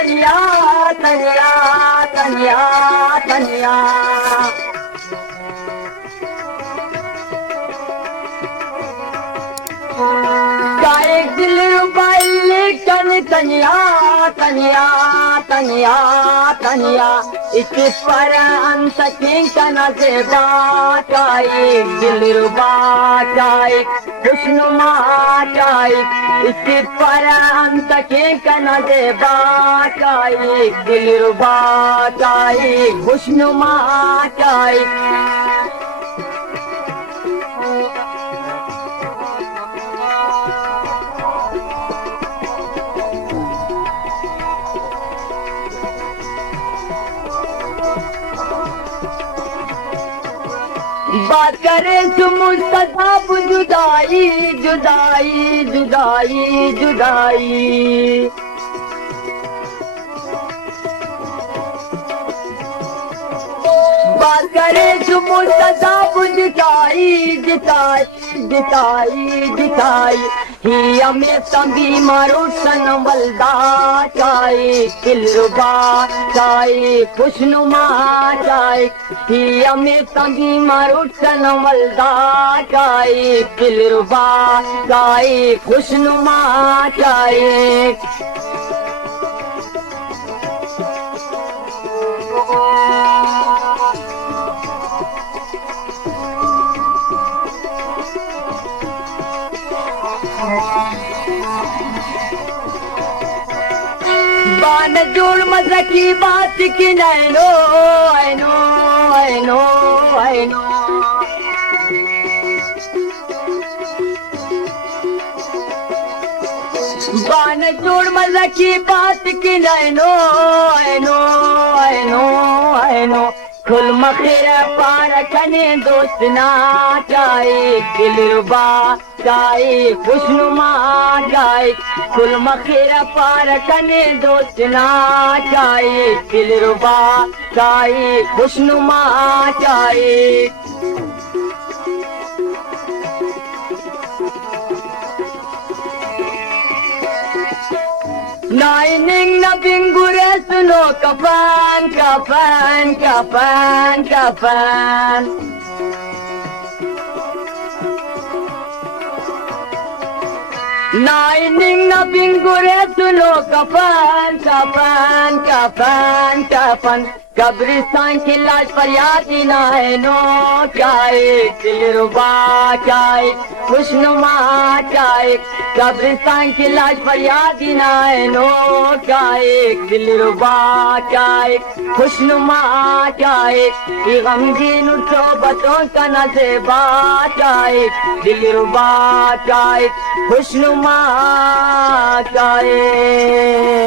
तनिया तनिया तनिया तनिया गाए दिल रुबाई कन तनिया तनिया तनिया तनिया इस पर अंत की कना से बाचाई दिल रुबाचाई खुशनुमा चाई इस पर अंत की कना से बाचाई दिल रुबाचाई खुशनुमा चाई बात करे तुम सदाब जुदाई जुदाई जुदाई जुदाई बात करे तुम सदाब जुदाई जिताई जिताई जिताई ही हमें तंबी मारो सनवलदा चाई दिलरुबा चाई खुशनुमा चाई ही हमें तंबी मारो सनवलदा चाई दिलरुबा चाई खुशनुमा चाई बान जोड़ मजा की बात की नैनो ऐनो ऐनो ऐनो बान जोड़ मजा की बात की नैनो ऐनो ऐनो ऐनो खुल मखेरा पार कने दोस्त ना चाहे दिलरुबा चाहे खुशनुमा चाहे खुल मखेरा पार कने दोस्त ना चाहे दिलरुबा चाहे खुशनुमा चाहे नाइनिंग न बिंगुरे सुनो कफन कफन कफन कफन नाइनिंग न बिंगुरे सुनो कफन कफन कफन कफन कब्रिस्तान की लाश पर यादी ना है नो चाहे दिलरुबा चाहे खुशनुमा चाहे कब्रिस्तान की लाश पर यादी ना है नो चाहे दिलरुबा चाहे खुशनुमा चाहे गमगीन सोबतों का नज़ेबा चाहे दिलरुबा चाहे खुशनुमा चाहे